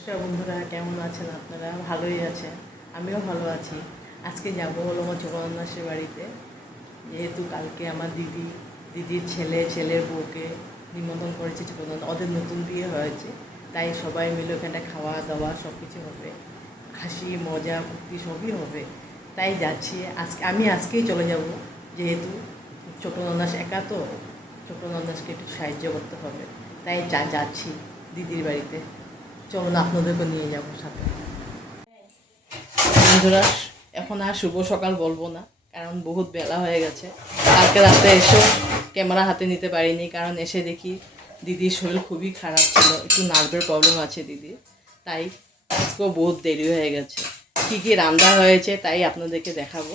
নমস্কার বন্ধুরা, কেমন আছেন আপনারা? ভালোই আছেন, আমিও ভালো আছি। আজকে যাব হলো আমার জগন্নাথের বাড়িতে, যেহেতু কালকে আমার দিদির ছেলের বউকে নিমন্ত্রণ করেছে জগন্নাথ, ওদের নতুন বিয়ে হয়েছে, তাই সবাই মিলে ওখানে খাওয়া দাওয়া সব কিছু হবে, হাসি মজা ফুর্তি সবই হবে। তাই যাচ্ছি আমি আজকেই চলে যাব, যেহেতু ছোটো নন্দাস একা, তো ছোটো নন্দাসকে একটু সাহায্য করতে হবে, তাই যাচ্ছি দিদির বাড়িতে। চলুন আপনাদেরকে নিয়ে যাব সাথে। বন্ধুরা, এখন আর শুভ সকাল বলবো না, কারণ বহুত বেলা হয়ে গেছে। কালকে রাতে এসেও ক্যামেরা হাতে নিতে পারিনি, কারণ এসে দেখি দিদির শরীর খুবই খারাপ ছিল, একটু নার্ভের প্রবলেম আছে দিদির, তাই আজকেও বহুত দেরি হয়ে গেছে। কী কী রান্না হয়েছে তাই আপনাদেরকে দেখাবো।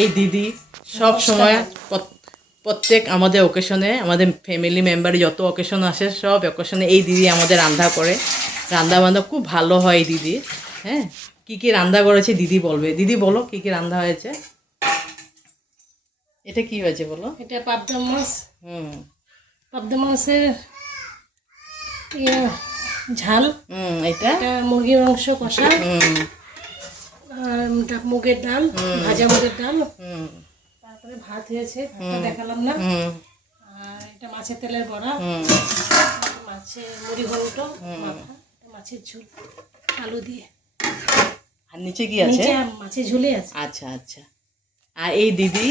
এই দিদি সব সময় প্রত্যেক আমাদের অকেশনে, আমাদের ফ্যামিলি মেম্বার যত অকেশন আসে সব অকেশনে এই দিদি আমাদের রান্না করে। রান্না বান্না খুব ভালো হয় দিদি। হ্যাঁ, কী কী রান্না করেছে দিদি বলবে। দিদি বলো কী কী রান্না হয়েছে। এটা কি হয়েছে বলো? এটা পাবদা মাছ। পাবদা মাছের ঝাল। এটা মুরগির মাংস কষা। আর মুগের ডাল, ভাজা মুগের ডাল। তারপরে ভাত হয়েছে, ভাতটা দেখালাম না। আর এটা মাছের তেলের বড়া, মাছের মুড়ি ঘন্ট, মাছের ঝোল আলু দিয়ে। আর নিচে কি আছে? মাছের ঝোলে আছে। আচ্ছা আচ্ছা। আর এই দিদি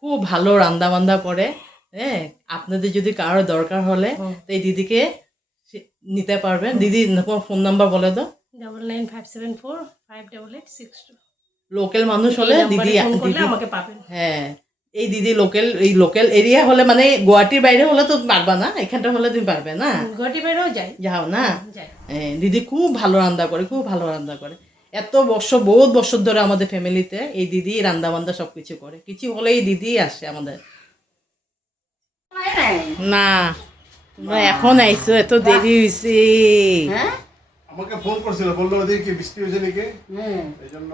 খুব ভালো রান্না বান্না করে। হ্যাঁ, আপনাদের যদি কারোর দরকার হলে তো এই দিদিকে নিতে পারবেন। দিদি ফোন নাম্বার বলে দাও। 9957458862। লোকাল মানুষ হলে দিদি আমাকে পাবেন। হ্যাঁ, এই দিদি লোকাল এরিয়া হলে, মানে গুয়াহাটির বাইরে হলে তো পারবা না, এখানটা হলে তুমি পারবে না। গুয়াহাটির বাইরেও যাও না? হ্যাঁ, দিদি খুব ভালো রান্না করে, খুব ভালো রান্না করে। বহুত বছর ধরে আমাদের ফ্যামিলিতে এই দিদি রান্না বান্না সব কিছু করে। কিছু হলে এই দিদি আসে আমাদের। না, তোমরা এখন আইছো, এত দেরি হয়েছে। আমাকে ফোন করছিল, বললো ওদিকে বৃষ্টি হয়েছে নাকি, এই জন্য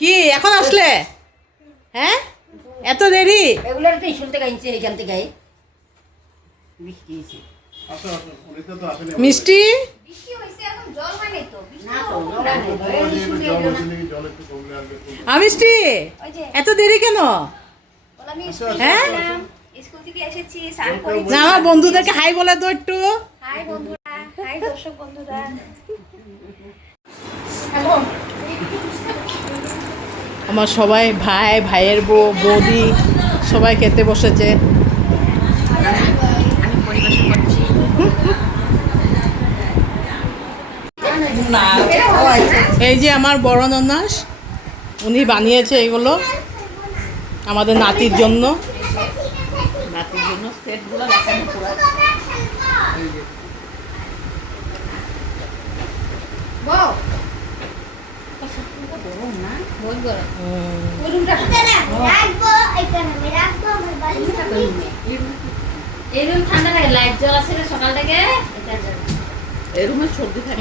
কি এখন আসলে? হ্যাঁ, এত দেরি? এগুলোর তো স্কুল থেকে আনছে, এইখান থেকে বৃষ্টি হয়েছে। মিষ্টি মিষ্টি এত দেরি কেন? হ্যাঁ, না, আমার বন্ধুদেরকে হাই বলে তো একটু। হাই বন্ধুরা, হাই দর্শক বন্ধুরা। আমার সবাই ভাইয়ের বৌদি সবাই খেতে বসেছে। আমি পরিবেশন করছি। এই যে আমার বড় ননাস, উনি বানিয়েছে এগুলো আমাদের নাতির জন্য। সেটগুলো দেখানো পুরো।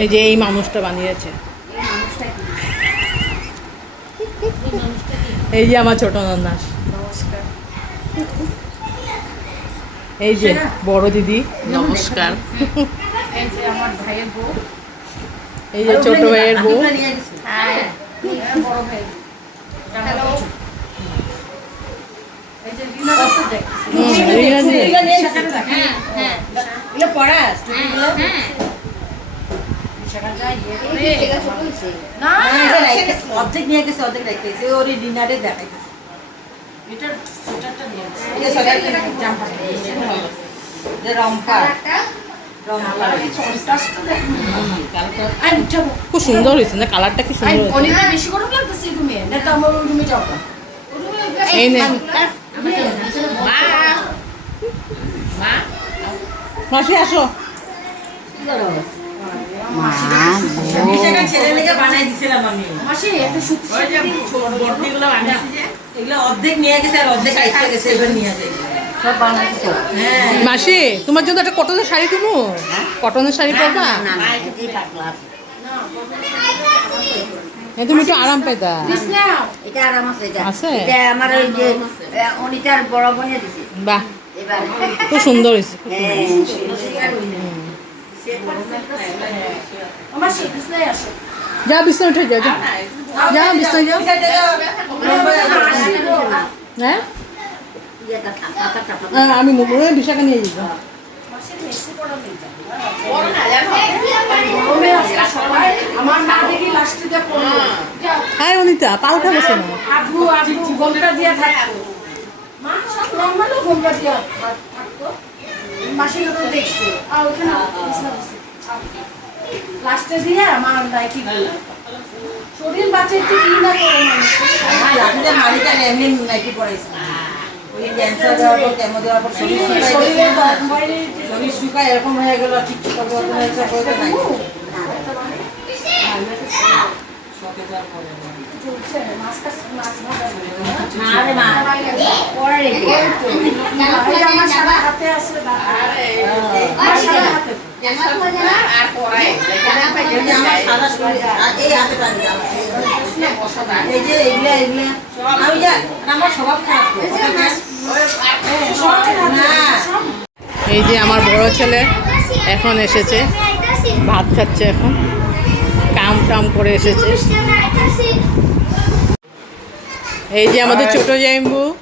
এই যে এই মানুষটা বানিয়েছে, এই যে আমার ছোট ননাস। নমস্কার। এই যে বড় দিদি, নমস্কার। এই যে আমার ভাইয়ের বউ, এই যে ছোট ভাইয়ের বউ। বড় ভাই। অর্ধেক নিয়ে গেছে, অর্ধেক রেখেছে, ওর ডিনারে দেখাই। খুব সুন্দর হয়েছে না? কালারটা কি সুন্দর হয়েছে। এই নে মাসি, আসো। অর্ধেক নিয়ে গেছে আর অর্ধেক গেছে, এবার নিয়ে যায়। মাসি, তোমার জন্য একটা কটনের শাড়ি দেবো। কটনের শাড়ি পরবা? তুমি একটু আরাম পেতা। এটা আরাম আছে, আছে? এটা আমার ওই যে অনিতার বড় বোনে দিছে। বাহ, খুব সুন্দর হয়েছে খুব যা বিছনা উঠে যা যা যা বিছনা যা হ্যাঁ আমি বিশাখা নিয়ে যাবো আমার না দেখি লাস্টে যা পড়লো হ্যাঁ অনিতা পা উঠা বসে না আবু ঘোমটা দিয়ে থাকতো মা সব নর্মালও ঘোমটা দিয়ে থাকতো মাসি যখন দেখছে আর ওখানে লাস্টে দিয়ে আমার নাইটি শরীর বাঁচাইতে কি না করে রাতে মারিটা এমনি নাইটি পড়াইছে ওই ক্যান্সার দেওয়ার পর কেমো দেওয়ার পর শরীর শুকায় এরকম হয়ে গেল ঠিক করবে অত হয়েছে করবে নাই আরে মা পরে আমার সারা হাতে আছে আমার সারা হাতে সাদা শরীর এই হাতে পানি এই যে এগুলা এগুলা আমি যা আমার স্বভাব খারাপ না এই যে আমার বড় ছেলে এখন এসেছে ভাত খাচ্ছে এখন কাম টাম করে এসেছে এই যে আমাদের ছোট জাইম্বু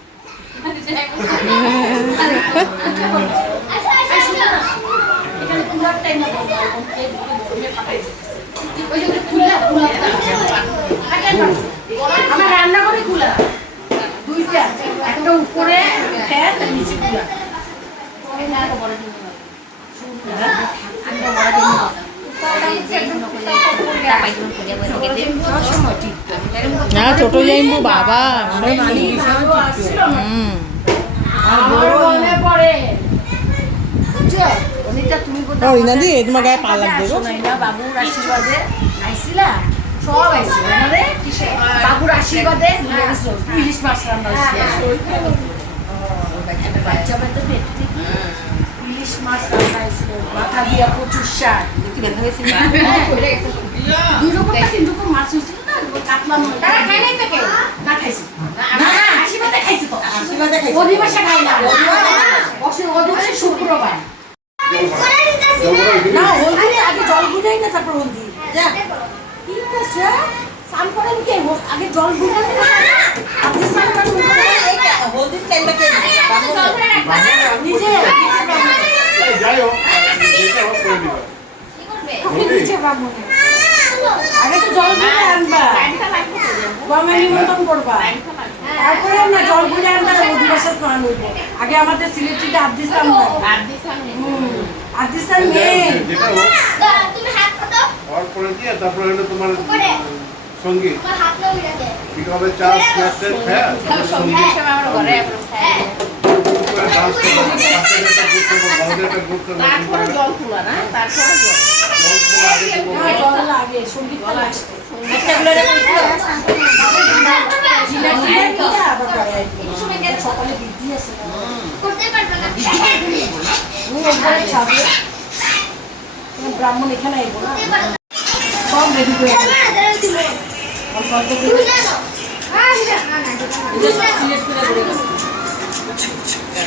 আমার রান্নাঘরে খোলা দুইটা একটা উপরে ফ্যান আর নিচে খোলা না ছোট জাইম্বু বাবা মনে পড়ে তুমি রিনাদি তোমার গায়ে পা লাগবে গো বাবুর আশীর্বাদে আইছিলা সব আইছিল মানে বাবুর আশীর্বাদে ইলিশ মাছ রান্না বাচ্চা বাচ্চা ইলিশ মাছ রান্না হয়েছিল মাথা দিয়া প্রচুর শাক দুই রকম না তিন রকম মাছ হয়েছিল না কাতলা না খাইছি আশীর্বাদে খাইছি তো অধিবাসে খাই না অধিবাসে শুক্রবার না হলদি আগে জল গুড়াই না তারপর হলদি যা ঠিক আছে স্নান করেন কে আগে জল গুড়াই না আপনি স্নান করেন হলদির টাইমটা কে নিজে যাই হোক যেটা হোক করে দিবা নিচে ব্রাহ্মণ আগে তো জল গুড়ে আনবা গমে নিমন্ত্রণ করবা তারপরে না জল গুড়ে আনবা অধিবাসে স্নান হইব আগে আমাদের সিলেটিতে আদিস্তান আদিস্তান মেন যেটা হোক আর করে দিয়ে তারপরে হলো তোমার সঙ্গীত ঠিক হবে চা স্ন্যাক্সের খায়া সঙ্গীত ডান্স করবো বাচ্চাদেরটা গ্রুপ করবো বড়দেরটা গ্রুপ করবো জল খোলা না তারপরে জল আগে সঙ্গীত লাস্টে সকালে বৃদ্ধি আছে ব্রাহ্মণ এখানে আইব না সব রেডি করে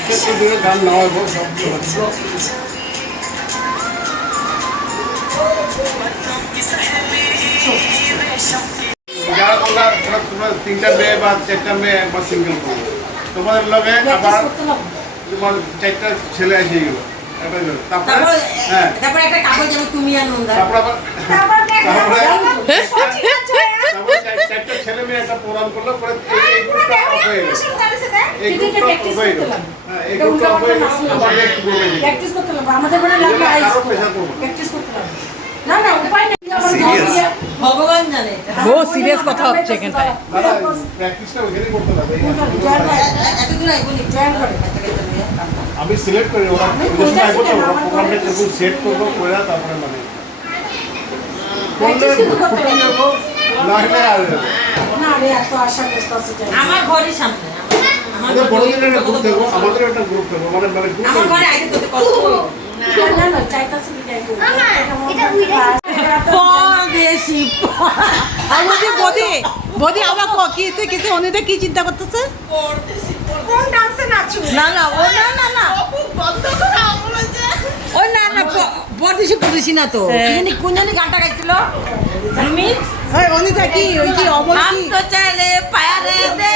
একটু দূরে গান না হয় সব যারা তোমরা তিনটা মেয়ে বা চারটা মেয়ে একবার সিঙ্গেল করবো তোমাদের লগে আবার তোমার চারটা ছেলে এসে গেল তারপরে হ্যাঁ তারপরে একটা কাপড় যেমন তুমি আর নন্দা তারপরে আবার চারটা ছেলে মেয়ে একটা প্রোগ্রাম করলো পরে এই গ্রুপটা অফ হয়ে গেল এই গ্রুপটা অফ হয়ে গেল হ্যাঁ এই গ্রুপটা অফ হয়ে গেল আমাদের একটু বলে দিই প্র্যাকটিস করতে হবে আমাদের বলে লাগবে আইস প্র্যাকটিস করতে হবে না না উপায় নেই ভগবান জানে ও সিরিয়াস কথা হচ্ছে এখানটায় দাদা প্র্যাকটিসটা ওখানেই করতে হবে এতদিন আইবনি জয়েন করে আমি সিলেক্ট করি ওরা প্রোগ্রামটা যখন সেট করবো করে তারপরে মানে প্র্যাকটিস কিন্তু করতে হবে না হলে আর না রে এত আশা করতে আছে আমার ঘরের সামনে আমাদের বড়দের একটা গ্রুপ দেবো আমাদের একটা গ্রুপ দেবো মানে মানে গ্রুপ আমার ঘরে আগে তোতে কত না না চাইতাছি কি যাইবো বেশি আর বদি বদি বদি আবার কি অনিতা কি চিন্তা করতেছে কোন ডান্সে নাচু না না ও না না না ওই না না পরদেশি পরদেশি না তো কোন জানি গানটা গাইছিল তুমি ওই অনিতা কি ওই কি অবল हम কি तो चले प्यारे दे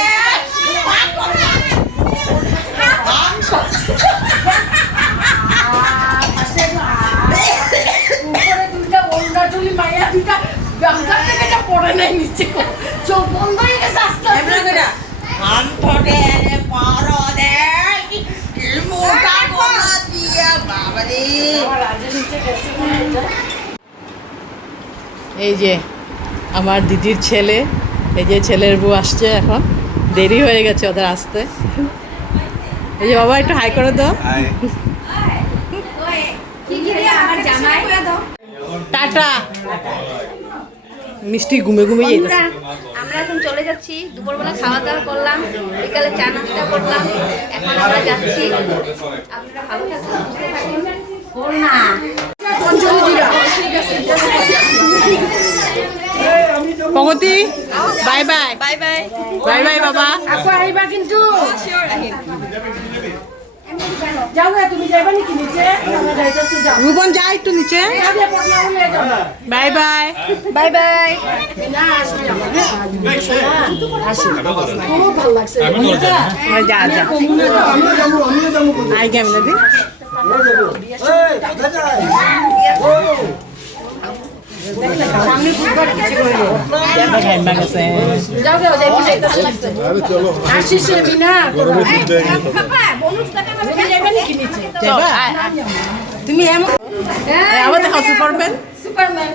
উপরে দুইটা ওন্ডা টুলি মাইয়া দুইটা গামছা থেকে যা পড়ে নাই নিচে চোখ বন্ধ হয়ে গেছে আস্তে আস্তে हम थोड़े पारो दे मुका बोला दिया बाबा रे এই যে আমার দিদির ছেলে, এই যে ছেলের বউ আসছে এখন, দেরি হয়ে গেছে ওদের আসতে। এই যে বাবা একটু হাই করে দাও। টাটা। মিষ্টি ঘুমে ঘুমে যেতেছে। আমরা এখন চলে যাচ্ছি, দুপুরবেলা খাওয়া দাওয়া করলাম, বিকালে চা নাস্তা করলাম, এখন আমরা যাচ্ছি। আপনারা ভালো থাকুন, সুস্থ থাকুন। প্রগতি bye bye bye bye. Bye bye বাবা। আপু আইবা কিন্তু যাও না তুমি যাইবা নাকি নিচে আমরা যাইতেছি যাও রুবন যা একটু নিচে। যাবে পটনা হলে যাও বাই বাই বাই বাই। না আসবে খুব ভালো লাগছে যা যা আই গেম নদী সামনে ফুটবল কিছু করে যাও যাও যাইতে যাইতেছে লাগছে আসিস বিনা তুমি যাইবা নাকি নিচে যাবা তুমি এমন আবার দেখো সুপারম্যান। সুপারম্যান